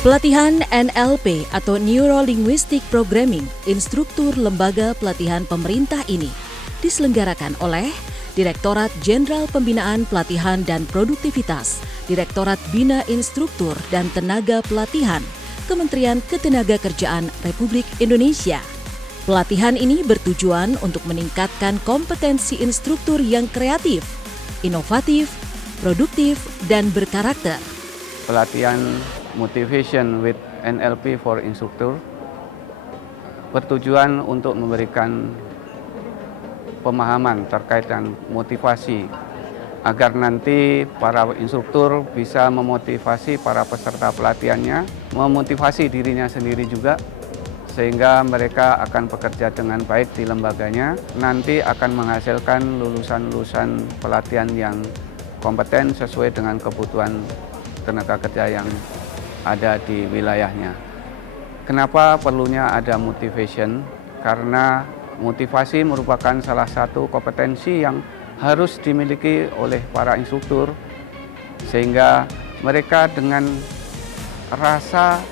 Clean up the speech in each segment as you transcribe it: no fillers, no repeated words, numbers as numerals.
Pelatihan NLP atau Neuro Linguistic Programming, instruktur lembaga pelatihan pemerintah ini diselenggarakan oleh Direktorat Jenderal Pembinaan Pelatihan dan Produktivitas, Direktorat Bina Instruktur dan Tenaga Pelatihan, Kementerian Ketenagakerjaan Republik Indonesia. Pelatihan ini bertujuan untuk meningkatkan kompetensi instruktur yang kreatif, inovatif, produktif, dan berkarakter. Pelatihan Motivation with NLP for Instructor bertujuan untuk memberikan pemahaman terkait dengan motivasi agar nanti para instruktur bisa memotivasi para peserta pelatihannya, memotivasi dirinya sendiri juga, sehingga mereka akan bekerja dengan baik di lembaganya, nanti akan menghasilkan lulusan-lulusan pelatihan yang kompeten sesuai dengan kebutuhan tenaga kerja yang ada di wilayahnya. Kenapa perlunya ada motivation? Karena motivasi merupakan salah satu kompetensi yang harus dimiliki oleh para instruktur, sehingga mereka dengan rasa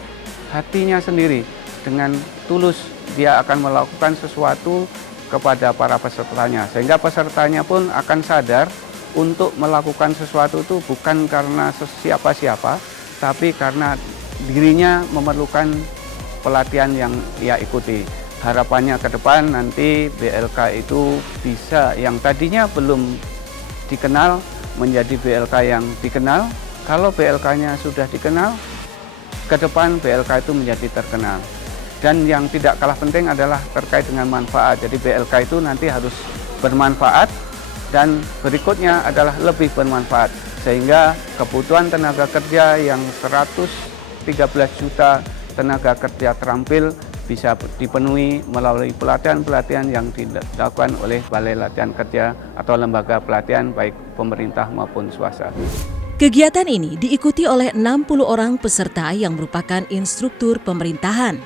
hatinya sendiri, dengan tulus dia akan melakukan sesuatu kepada para pesertanya, sehingga pesertanya pun akan sadar untuk melakukan sesuatu itu bukan karena siapa-siapa, tapi karena dirinya memerlukan pelatihan yang ia ikuti. Harapannya ke depan nanti BLK itu bisa yang tadinya belum dikenal menjadi BLK yang dikenal. Kalau BLK-nya sudah dikenal, ke depan BLK itu menjadi terkenal. Dan yang tidak kalah penting adalah terkait dengan manfaat. Jadi BLK itu nanti harus bermanfaat dan berikutnya adalah lebih bermanfaat. Sehingga kebutuhan tenaga kerja yang 113 juta tenaga kerja terampil bisa dipenuhi melalui pelatihan-pelatihan yang dilakukan oleh Balai Latihan Kerja atau lembaga pelatihan baik pemerintah maupun swasta. Kegiatan ini diikuti oleh 60 orang peserta yang merupakan instruktur pemerintahan.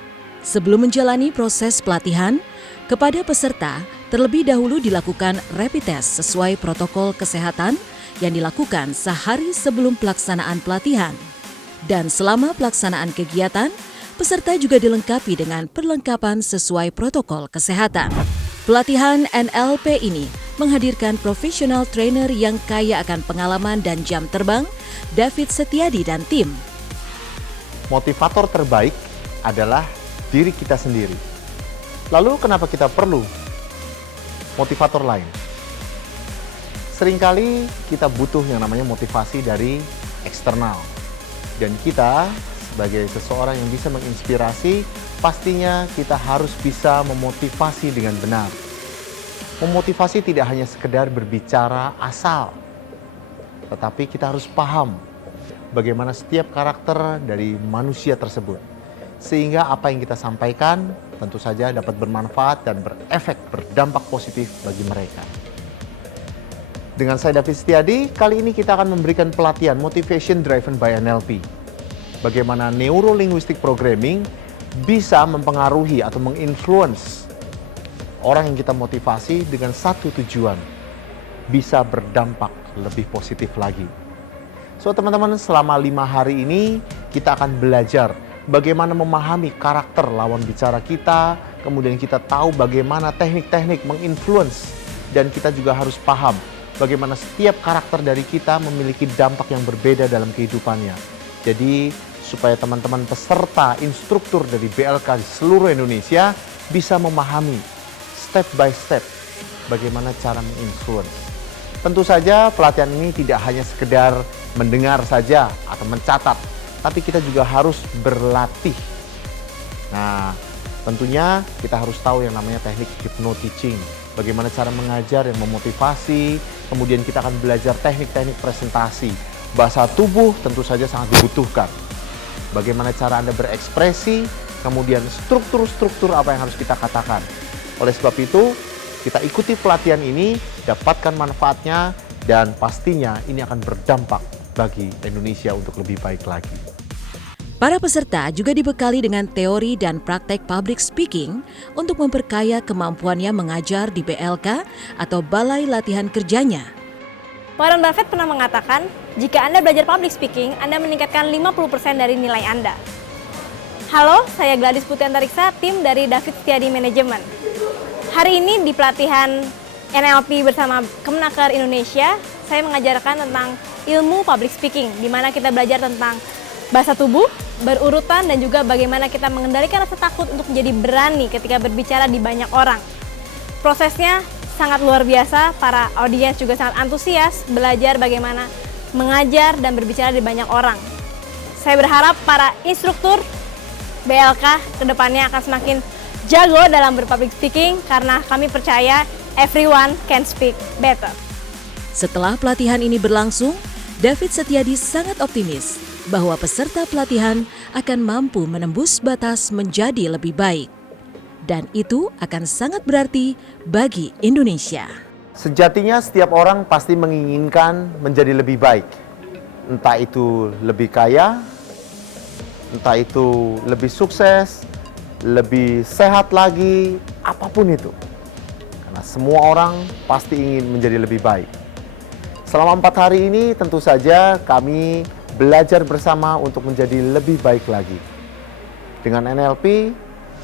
Sebelum menjalani proses pelatihan, kepada peserta terlebih dahulu dilakukan rapid test sesuai protokol kesehatan yang dilakukan sehari sebelum pelaksanaan pelatihan. Dan selama pelaksanaan kegiatan, peserta juga dilengkapi dengan perlengkapan sesuai protokol kesehatan. Pelatihan NLP ini menghadirkan professional trainer yang kaya akan pengalaman dan jam terbang, David Setiadi dan tim. Motivator terbaik adalah diri kita sendiri. Lalu kenapa kita perlu motivator lain? Seringkali kita butuh yang namanya motivasi dari eksternal. Dan kita sebagai seseorang yang bisa menginspirasi, pastinya kita harus bisa memotivasi dengan benar. Memotivasi tidak hanya sekedar berbicara asal, tetapi kita harus paham bagaimana setiap karakter dari manusia tersebut. Sehingga apa yang kita sampaikan tentu saja dapat bermanfaat dan berefek, berdampak positif bagi mereka. Dengan saya David Setiadi, kali ini kita akan memberikan pelatihan Motivation Driven by NLP. Bagaimana Neuro Linguistic Programming bisa mempengaruhi atau menginfluence orang yang kita motivasi dengan satu tujuan, bisa berdampak lebih positif lagi. So teman-teman, selama 5 hari ini kita akan belajar bagaimana memahami karakter lawan bicara kita, kemudian kita tahu bagaimana teknik-teknik menginfluence, dan kita juga harus paham bagaimana setiap karakter dari kita memiliki dampak yang berbeda dalam kehidupannya. Jadi supaya teman-teman peserta instruktur dari BLK di seluruh Indonesia bisa memahami step by step bagaimana cara menginfluence. Tentu saja pelatihan ini tidak hanya sekedar mendengar saja atau mencatat, tapi kita juga harus berlatih. Nah, tentunya kita harus tahu yang namanya teknik hypno-teaching. Bagaimana cara mengajar yang memotivasi, kemudian kita akan belajar teknik-teknik presentasi. Bahasa tubuh tentu saja sangat dibutuhkan. Bagaimana cara Anda berekspresi, kemudian struktur-struktur apa yang harus kita katakan. Oleh sebab itu, kita ikuti pelatihan ini, dapatkan manfaatnya, dan pastinya ini akan berdampak bagi Indonesia untuk lebih baik lagi. Para peserta juga dibekali dengan teori dan praktek public speaking untuk memperkaya kemampuannya mengajar di BLK atau Balai Latihan Kerjanya. Warren Buffett pernah mengatakan, jika Anda belajar public speaking, Anda meningkatkan 50% dari nilai Anda. Halo, saya Gladys Putri Antariksa, tim dari David Setiadi Manajemen. Hari ini di pelatihan NLP bersama Kemenaker Indonesia, saya mengajarkan tentang ilmu public speaking, di mana kita belajar tentang bahasa tubuh, berurutan, dan juga bagaimana kita mengendalikan rasa takut untuk menjadi berani ketika berbicara di banyak orang. Prosesnya sangat luar biasa, para audiens juga sangat antusias belajar bagaimana mengajar dan berbicara di banyak orang. Saya berharap para instruktur BLK kedepannya akan semakin jago dalam berpublic speaking karena kami percaya everyone can speak better. Setelah pelatihan ini berlangsung, David Setiadi sangat optimis bahwa peserta pelatihan akan mampu menembus batas menjadi lebih baik. Dan itu akan sangat berarti bagi Indonesia. Sejatinya setiap orang pasti menginginkan menjadi lebih baik. Entah itu lebih kaya, entah itu lebih sukses, lebih sehat lagi, apapun itu. Karena semua orang pasti ingin menjadi lebih baik. Selama 4 hari ini tentu saja kami belajar bersama untuk menjadi lebih baik lagi. Dengan NLP,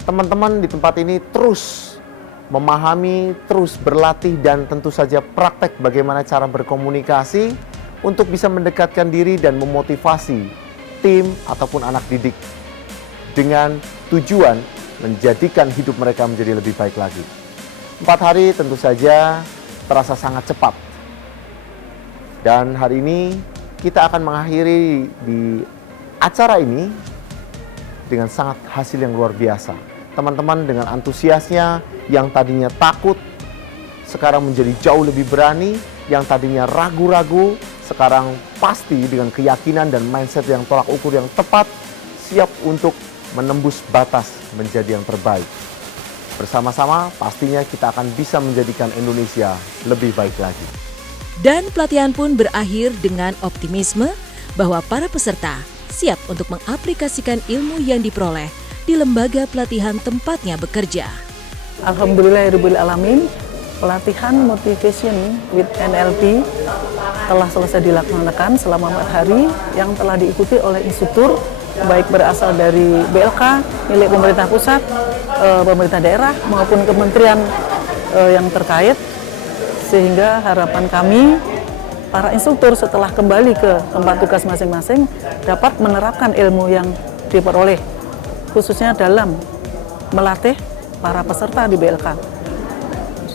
teman-teman di tempat ini terus memahami, terus berlatih, dan tentu saja praktek bagaimana cara berkomunikasi untuk bisa mendekatkan diri dan memotivasi tim ataupun anak didik dengan tujuan menjadikan hidup mereka menjadi lebih baik lagi. 4 hari tentu saja terasa sangat cepat. Dan hari ini kita akan mengakhiri di acara ini dengan sangat hasil yang luar biasa. Teman-teman dengan antusiasnya yang tadinya takut sekarang menjadi jauh lebih berani, yang tadinya ragu-ragu sekarang pasti dengan keyakinan dan mindset yang tolak ukur yang tepat, siap untuk menembus batas menjadi yang terbaik. Bersama-sama pastinya kita akan bisa menjadikan Indonesia lebih baik lagi. Dan pelatihan pun berakhir dengan optimisme bahwa para peserta siap untuk mengaplikasikan ilmu yang diperoleh di lembaga pelatihan tempatnya bekerja. Alhamdulillahirrahmanirrahim, pelatihan Motivation with NLP telah selesai dilaksanakan selama 4 hari yang telah diikuti oleh instruktur baik berasal dari BLK, milik pemerintah pusat, pemerintah daerah maupun kementerian yang terkait, sehingga harapan kami para instruktur setelah kembali ke tempat tugas masing-masing dapat menerapkan ilmu yang diperoleh khususnya dalam melatih para peserta di BLK,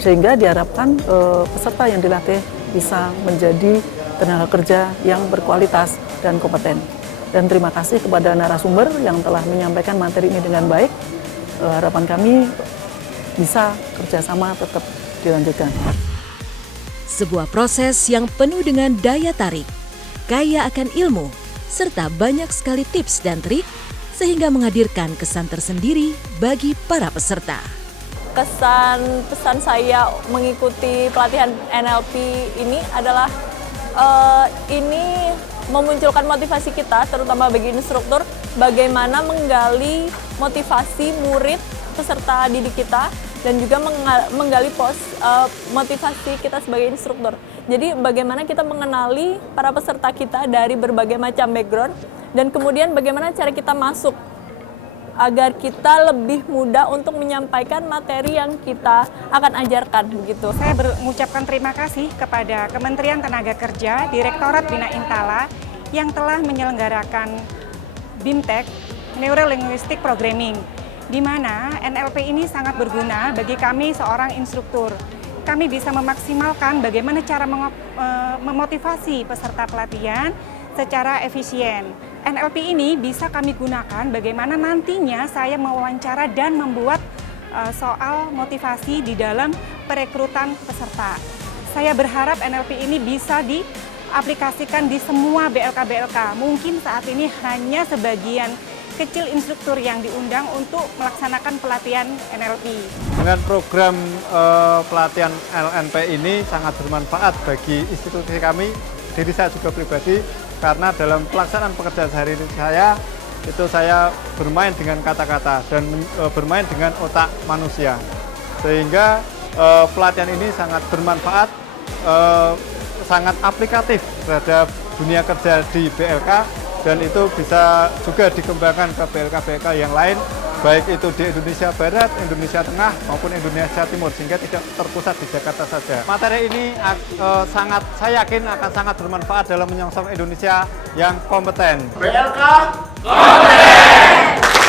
sehingga diharapkan peserta yang dilatih bisa menjadi tenaga kerja yang berkualitas dan kompeten. Dan terima kasih kepada narasumber yang telah menyampaikan materi ini dengan baik. Harapan kami bisa kerjasama tetap dilanjutkan. Sebuah proses yang penuh dengan daya tarik, kaya akan ilmu, serta banyak sekali tips dan trik sehingga menghadirkan kesan tersendiri bagi para peserta. Pesan saya mengikuti pelatihan NLP ini adalah ini memunculkan motivasi kita, terutama bagi instruktur, bagaimana menggali motivasi murid peserta didik kita dan juga menggali motivasi kita sebagai instruktur. Jadi bagaimana kita mengenali para peserta kita dari berbagai macam background dan kemudian bagaimana cara kita masuk agar kita lebih mudah untuk menyampaikan materi yang kita akan ajarkan begitu. Saya mengucapkan terima kasih kepada Kementerian Tenaga Kerja, Direktorat Bina Intala yang telah menyelenggarakan BIMTEK Neuro Linguistic Programming, di mana NLP ini sangat berguna bagi kami seorang instruktur. Kami bisa memaksimalkan bagaimana cara memotivasi peserta pelatihan secara efisien. NLP ini bisa kami gunakan bagaimana nantinya saya mewawancara dan membuat soal motivasi di dalam perekrutan peserta. Saya berharap NLP ini bisa diaplikasikan di semua BLK-BLK. Mungkin saat ini hanya sebagian kecil instruktur yang diundang untuk melaksanakan pelatihan NLP. Dengan program pelatihan LNP ini sangat bermanfaat bagi institusi kami, diri saya juga pribadi, karena dalam pelaksanaan pekerjaan sehari-hari saya bermain dengan kata-kata dan bermain dengan otak manusia, sehingga pelatihan ini sangat bermanfaat, sangat aplikatif terhadap dunia kerja di BLK, dan itu bisa juga dikembangkan ke BLK-BLK yang lain, baik itu di Indonesia Barat, Indonesia Tengah, maupun Indonesia Timur, sehingga tidak terpusat di Jakarta saja. Materi ini saya yakin akan sangat bermanfaat dalam menyongsong Indonesia yang kompeten. BLK kompeten!